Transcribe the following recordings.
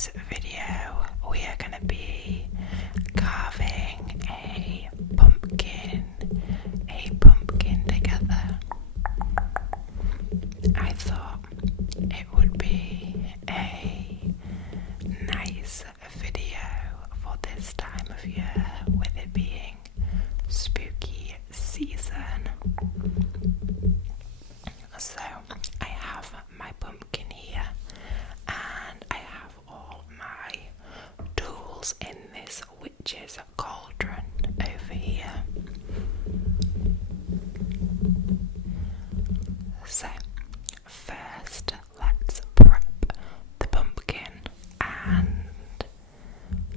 this video we are going to be carving a pumpkin together. I thought it would be a nice video for this time of year, with it being spooky season. So I have my pumpkin here, and I have all my tools in this witch's cauldron over here. So first let's prep the pumpkin and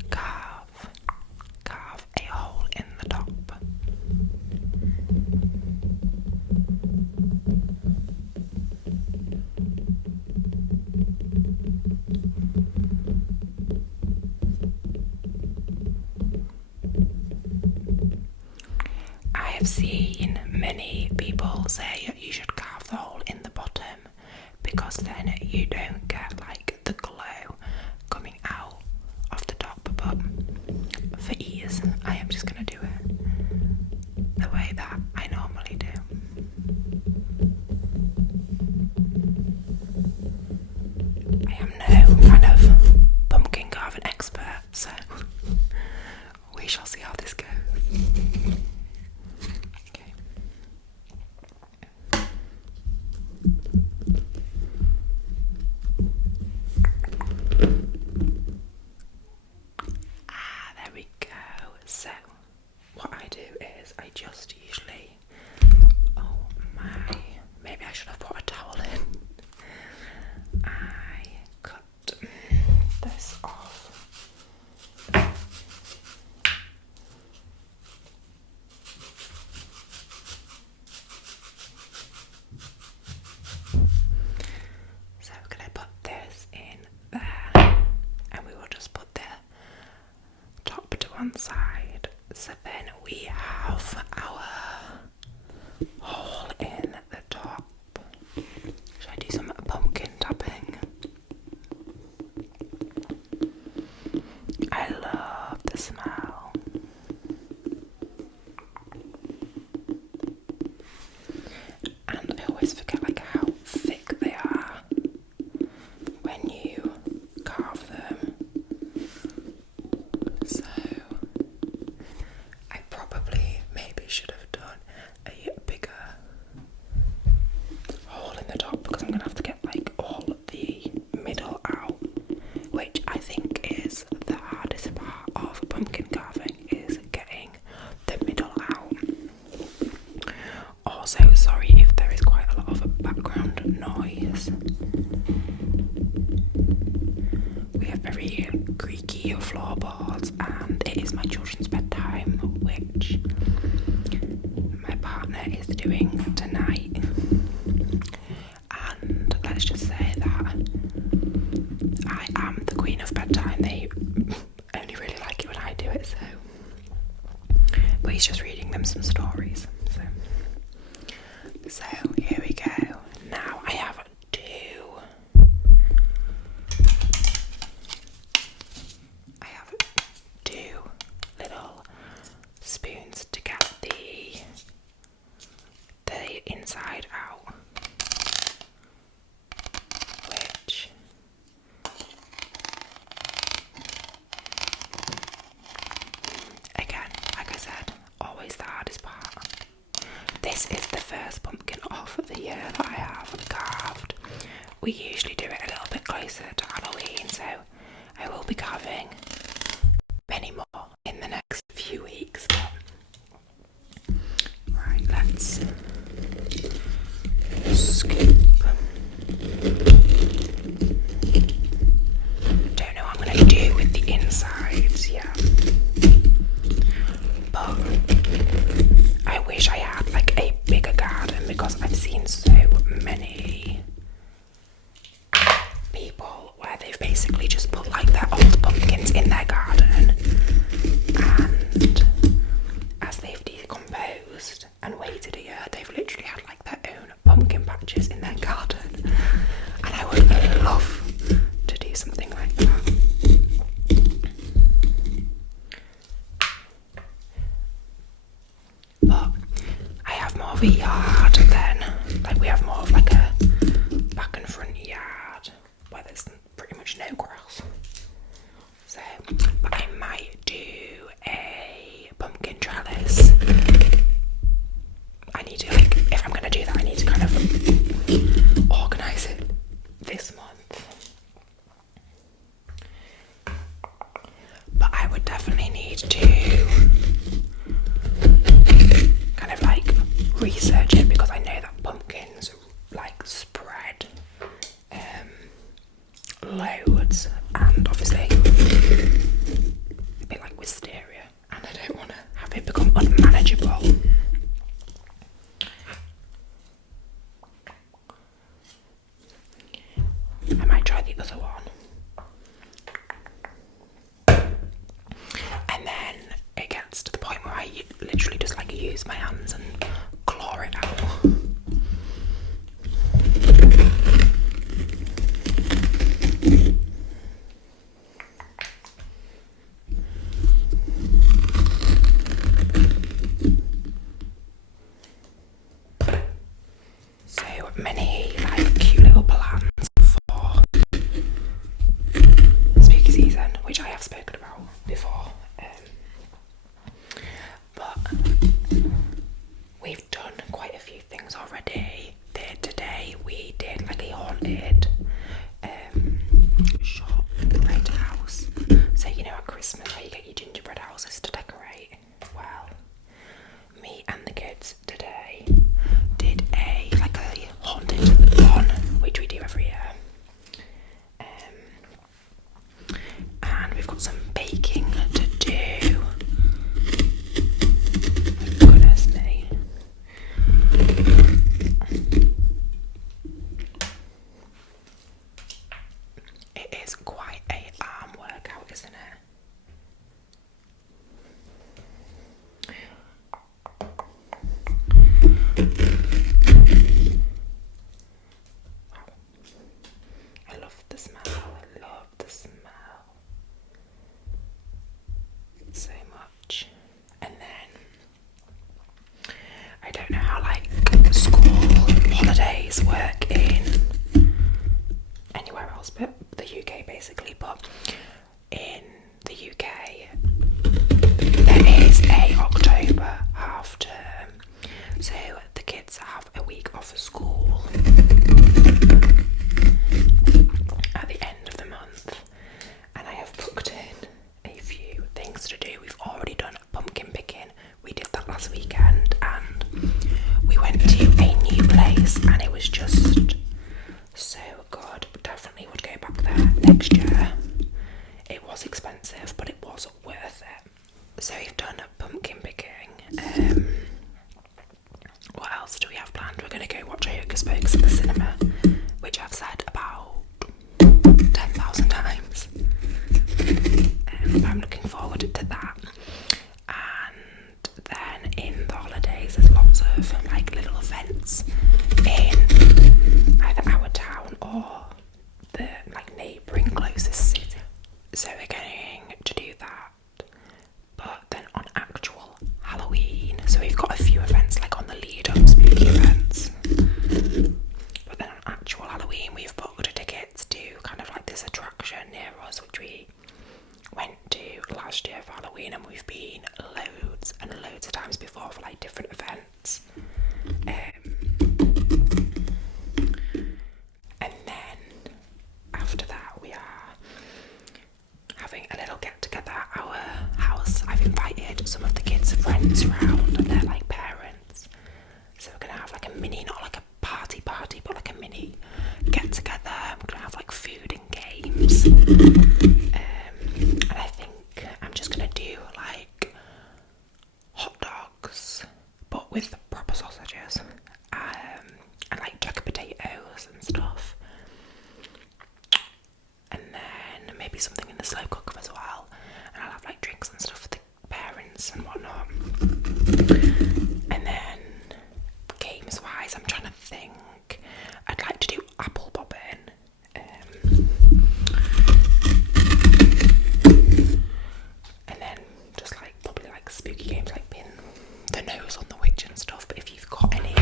carve a hole in the top. I have seen many people say you should carve the hole in the bottom because then you don't get like the glow coming out of the top, but for ease I am just going to do it the way that I normally do. I am no kind of pumpkin carving expert, so we shall see how this goes. There we go. So what I do is I just usually, maybe I should have put a towel in. I cut this off. So we're going to put this in there, and we will just put the top to one side. So then we have our hole in the top. Should I do some pumpkin tapping? I love the smell. And I always forget like how thick they are when you carve them. So I probably maybe should have done a bigger hole in the top, because I'm going to have to get like all of the middle out, which I think is the hardest part of pumpkin carving, is getting the middle out. Also, sorry if there is quite a lot of background noise. We have very creaky floorboards, and it is my children's bedtime, which my partner is doing tonight. And let's just say that I am the queen of bedtime. They only really like it when I do it, so. But he's just reading them some stories. So here we go. Now I have two little spoons to get the inside out, which again, like I said, always the hardest part. This is the first pumpkin of the year that I have carved. We usually do it a little bit closer to Halloween, so I will be carving many more in the next few weeks. But right, let's scoop. Don't know what I'm going to do with the insides yet, but I wish I had like a bigger garden, because I've seen so many people where they've basically just put like their old pumpkins in their garden, and as they've decomposed and waited a year, they've literally had like their own pumpkin patches in their garden, and I would love to do something like that. there's pretty much no grass. So, but I might do a pumpkin trellis. I need to, like, if I'm going to do that, I need to kind of organise it this month. But I would definitely need to kind of like research it, because I know that pumpkins like spread loads, and obviously a bit like wisteria, and I don't want to have it become unmanageable. I might try the other one. And then it gets to the point where I literally just like use my hands and claw it out. So many like cute little plans for spooky season, which I have spoken about before. But we've done quite a few things already. Today we did like a haunted shopbread house. So you know at Christmas where you get your gingerbread houses to decorate. Well, me and the kids today did a haunted one, which we do every year. And we've got some baking to do. Goodness me. It is quite a arm workout, isn't it? Wow. I love the smell. I love the smell so much. And then I don't know how like school holidays work in anywhere else but the UK basically, but in the UK there is a October half term, so the kids have a week off of school at the end of the month, and I have booked in a few things to do. We've already done pumpkin picking, we did that last weekend, and we went to a new place and it was just so good. Definitely would go back there next year. It was expensive, but it was worth it. So we've done pumpkin picking. What else do we have planned? We're going to go watch Hocus Pocus at the cinema, which I've said about 10,000 times. I'm looking forward to that. And then in the holidays there's lots of like little events in either our town or the like neighbouring closest city. So we're going to do that, but then on actual Halloween, so we've got a few events like on the lead up spooky events, but then on actual Halloween we've booked tickets to kind of like this attraction near us which we went to last year for Halloween, and we've been loads and loads of times before for like different events. And then after that we are having a little get together at our house. I've invited some of the kids' friends around and their like parents, so we're gonna have like a mini, not like a party but like a mini get together. We're gonna have like food and games, and I think I'm just gonna do like hot dogs but with proper sausages, and like jacket potatoes and stuff, and then maybe something in the slow cooker as well, and I'll have like drinks and stuff for the parents and whatnot. And then games wise, I'm trying to think. I'd like to do apple bobbing, and then just like probably like spooky games like pin the nose on the witch and stuff. But if you've got any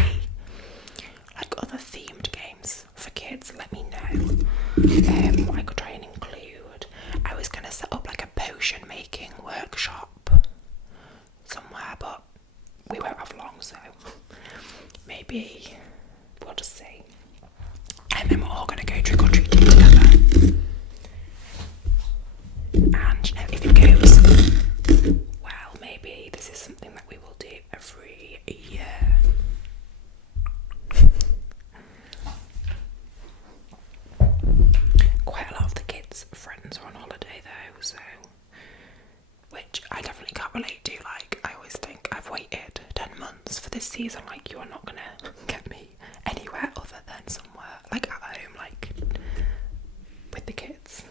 like other themed games for kids, let me know. so, which I definitely can't relate to. Like, I always think I've waited 10 months for this season, like, you are not gonna get me anywhere other than somewhere, like, at home, like, with the kids,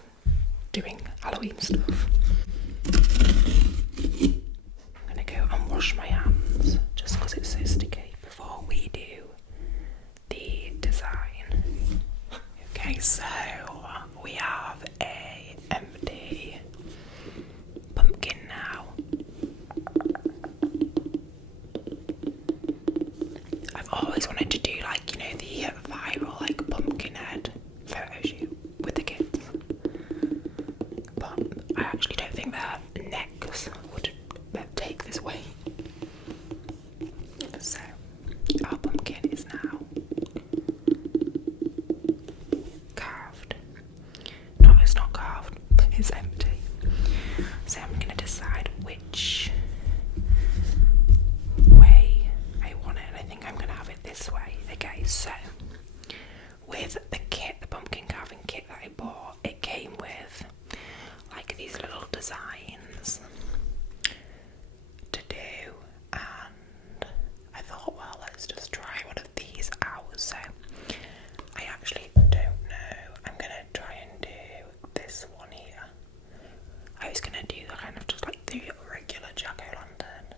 doing Halloween stuff. I'm gonna go and wash my hands, just because it's so sticky, before we do the design. Okay, so we have a empty pumpkin now. I've always wanted to do, like, you know, the viral, like, pumpkin head photo shoot with the kids, but I actually don't think their necks would take this weight. So our pumpkin is now carved. No, it's not carved, it's empty. So I'm going to decide which way I want it, and I think I'm going to have it this way. Okay, so with the kit, the pumpkin carving kit that I bought, it came with like these little designs to do, and I thought, well, let's just try one of these out. So I actually don't know. I'm gonna try and do this one here. I was gonna do the kind of just like the regular jack-o'-lantern,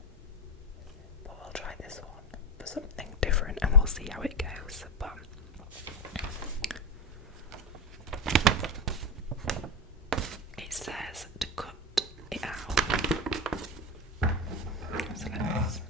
but we'll try this one for something different and we'll see how it goes. But it says to cut it out. So let's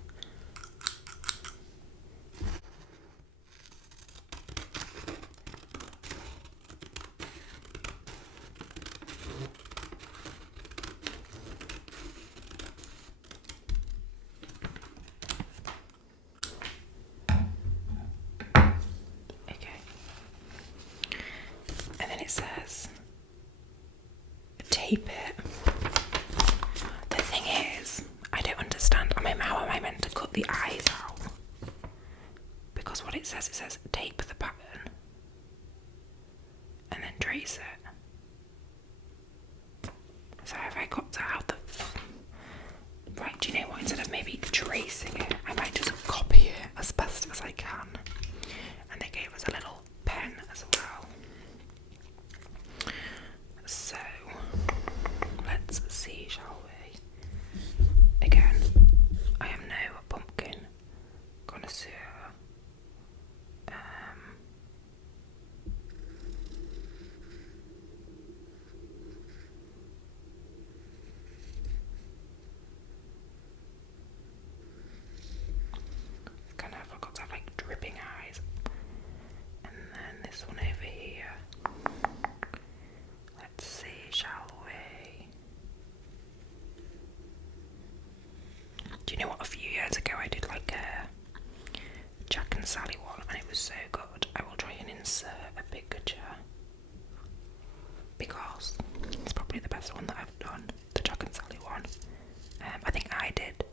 it says tape it. The thing is, I don't understand. How am I meant to cut the eyes out? Because what it says tape the pattern and then trace it. So have I got to out the... Right, do you know what? Instead of maybe tracing it, I might just copy it as best as I can. And they gave us a little pen as well. So, let's see, shall we? Again, I am no pumpkin connoisseur. Kind of, I've got to have like dripping eyes. And then this one over here. Let's see, shall we? Do you know what? A few years ago I did like a Jack and Sally one, and it was so good. I will try and insert a picture because it's probably the best one that I've done, the Jack and Sally one. I think I did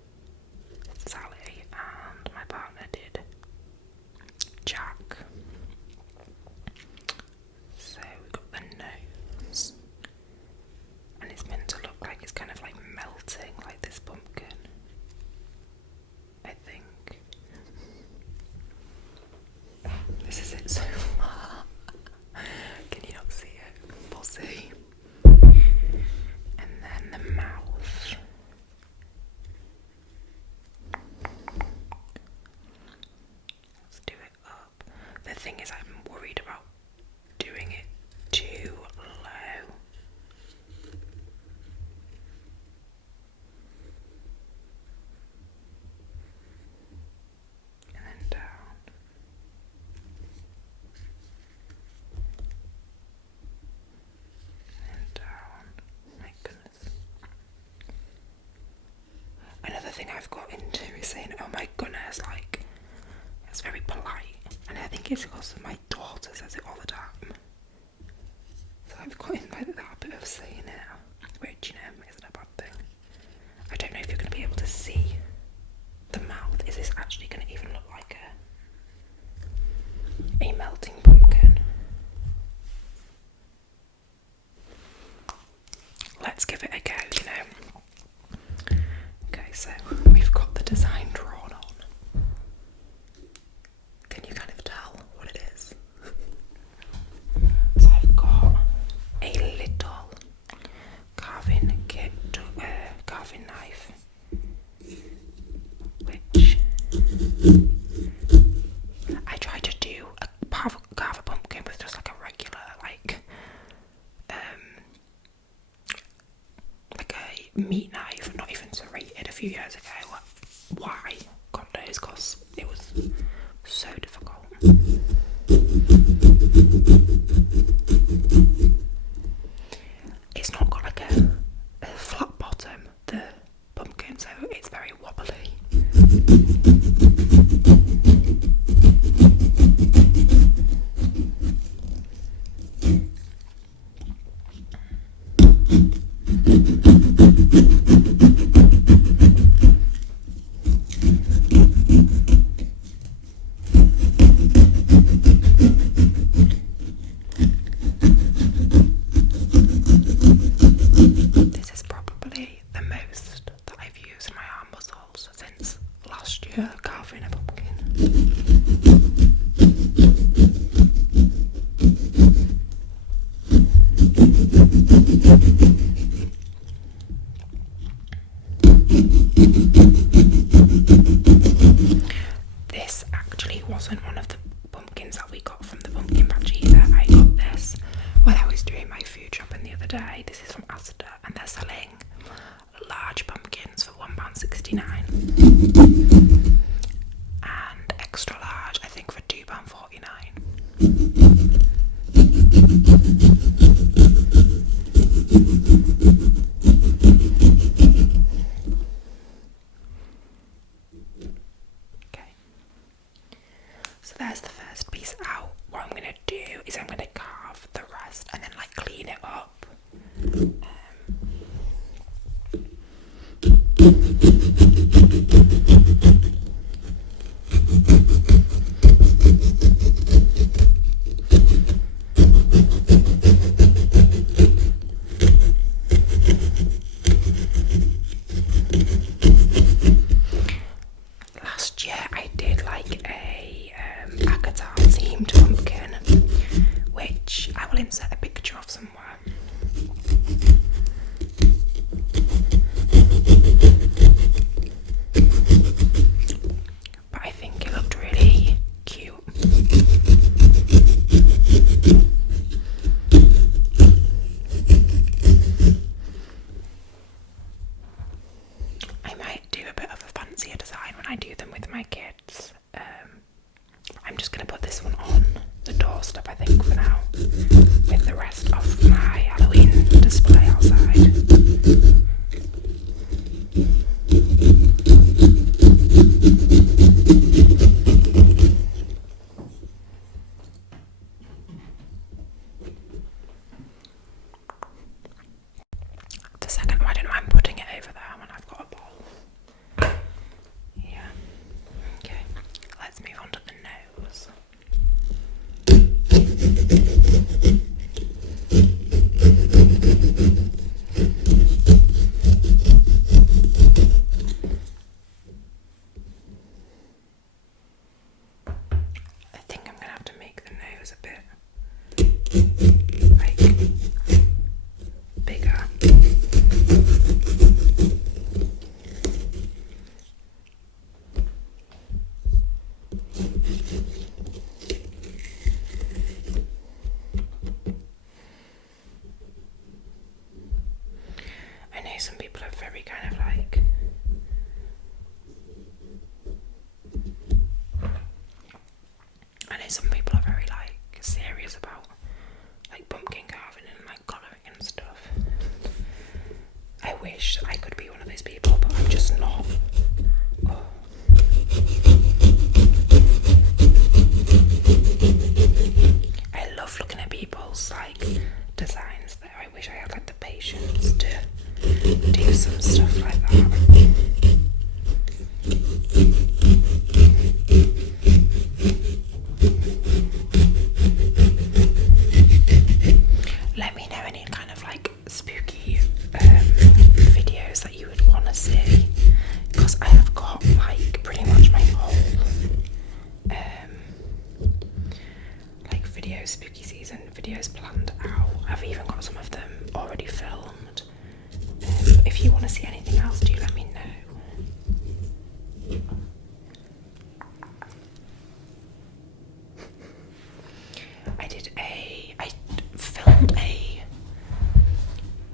Sally and my partner did Jack. So we've got the nose, and it's meant to look like it's kind of like melting, like this pumpkin, I think. This is it so far. Can you not see it? We'll see. And then the mouth. Let's do it up. The thing is, I'm worried about doing it too low. And then down. And down. My goodness. Another thing I've got into is saying, oh my goodness, like, it's very polite. And I think it's because my daughter says it all the time. So I've got in like that bit of saying it, which, you know, isn't a bad thing. I don't know if you're going to be able to see the mouth. Is this actually going to even look like a melting pumpkin? let's give it a go, you know. Okay, so we've got the design drawn on. Can you kind of tell what it is? So I've got a little carving kit, carving knife, which I tried to do carve a pumpkin with just like a regular, like a meat knife, not even serrated, a few years ago. Why? God knows, because it was so difficult. It's not got like a flat bottom, the pumpkin, so it's very wobbly. This is probably the most that I've used my arm muscles since last year carving a pumpkin. This actually wasn't one of the pumpkins that we got from the pumpkin patch either. I got this when I was doing my food shopping the other day. This is from Asda and they're selling large pumpkins for £1.69 and extra large I think for £2.49. Okay, so there's the first piece out. What I'm going to do is I'm going to carve the rest and then like clean it up. Last year I did like a Agatar themed pumpkin, which I will insert a picture of somewhere. But I think it looked really cute. I might do a bit of a fancier design when I do them with my kids. I'm just going to put this one on the doorstep, I think, for now, with the rest of my Halloween display outside. The second one, I don't know, I'm putting it over there when I've got a bowl. Yeah. Okay, let's move on to the nose. I think I'm gonna have to make the nose a bit like bigger. I know some people are very kind of like some people are very like serious about like pumpkin carving and like colouring and stuff. I wish I could be one of those people, but I'm just not. Oh. I love looking at people's like designs though. I wish I had like the patience to do some stuff like that. Let me know any kind of like spooky if you want to see anything else, do let me know.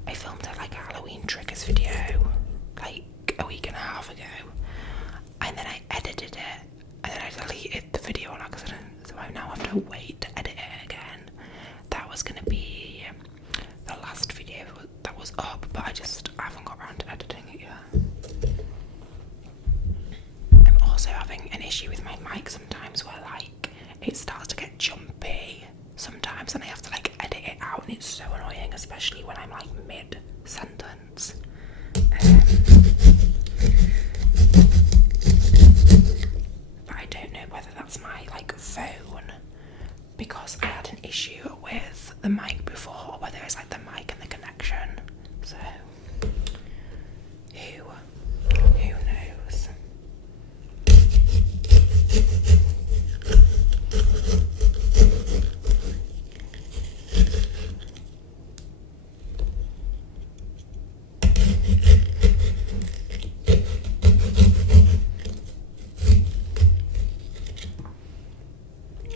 I filmed a like Halloween triggers video like a week and a half ago, and then I edited it, and then I deleted the video on accident, so I now have to wait to edit it again. That was going to be the last video that was up, but I haven't got around to editing it yet. I'm also having an issue with my mic sometimes where like it starts to get jumpy sometimes, and I have to like edit it out, and it's so annoying, especially when I'm like mid sentence. But I don't know whether that's my like phone, because I had an issue with the mic before, or whether it's like the mic and the connection. So who knows?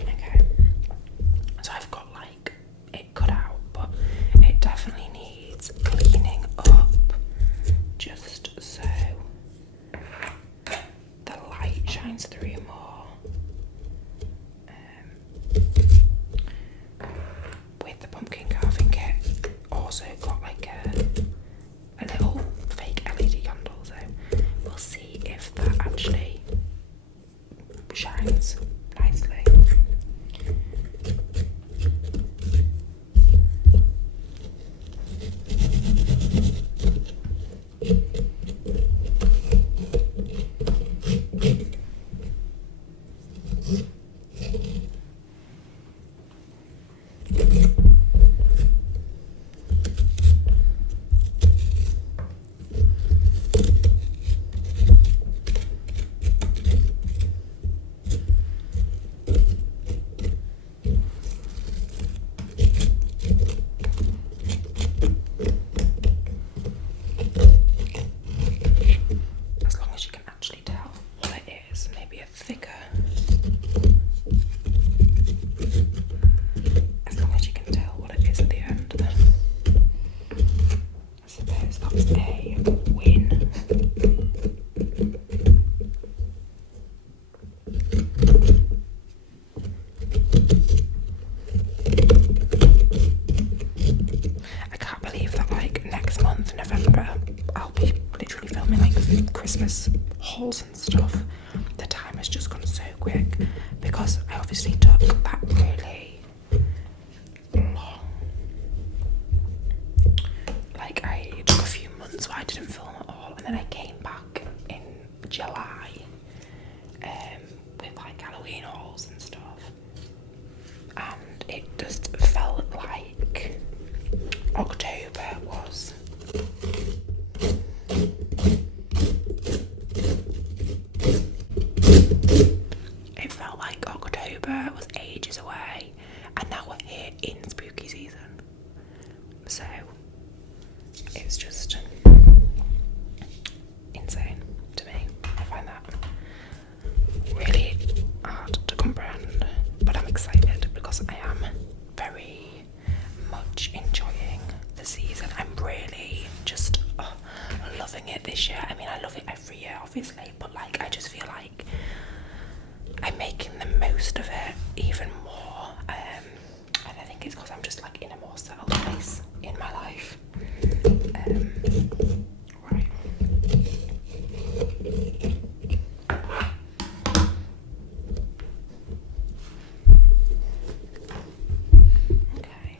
Okay, so I've got like it cut out, but it definitely needs cleaning up, just so the light shines through more. With the pumpkin carving kit, also got like a little fake LED candle, so we'll see if that actually shines nicely. As long as you can actually tell what it is, maybe a thicker. As long as you can tell what it is at the end, then I suppose that's a win. I can't believe that like next month, November, I'll be literally filming like Christmas hauls and stuff. The time has just gone so quick because I obviously took that really long. Like I took a few months where I didn't film at all, and then I came back in July with like Halloween hauls and stuff, and it just felt like October was ages away, and now we're here in spooky season, so it's just insane to me. I find that really hard to comprehend, but I'm excited because I am very much enjoying the season. I'm really just loving it this year. I mean, I love it every year obviously, but like I just feel like I'm making the most of it even more, and I think it's because I'm just like in a more settled place in my life. Right. Okay.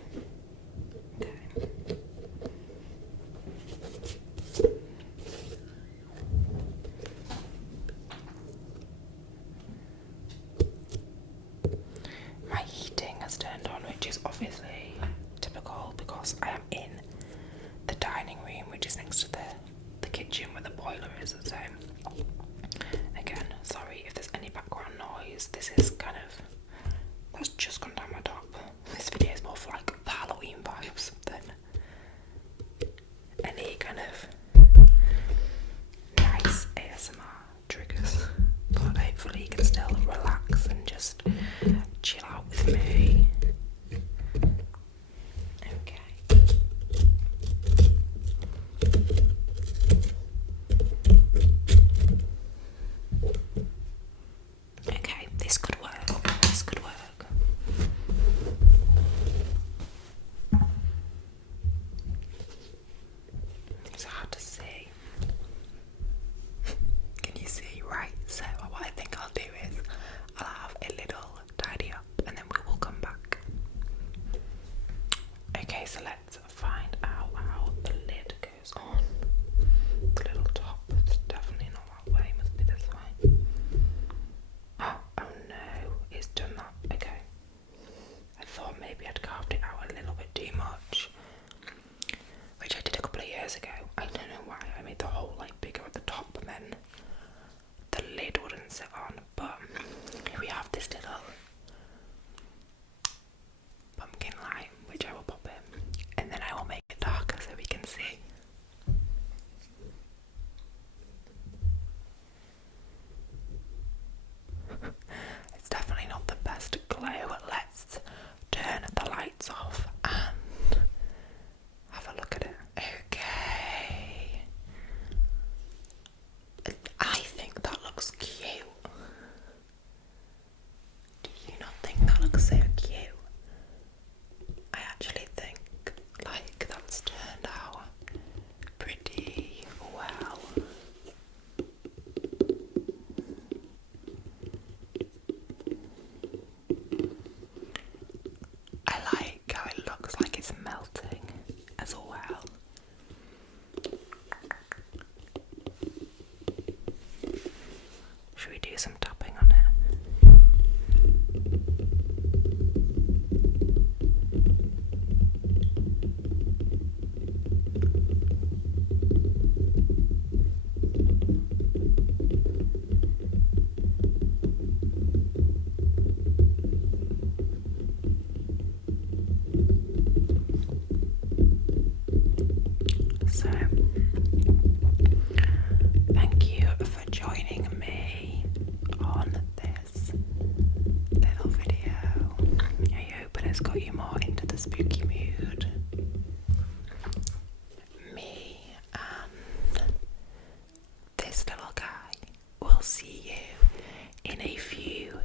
My heating has turned on, which is obviously typical because I am in the dining room, which is next to the kitchen where the boiler is. So again, sorry if there's any background noise. This is kind of, that's just gone down my top. This video is more for like the Halloween vibes than any kind of will see you in a few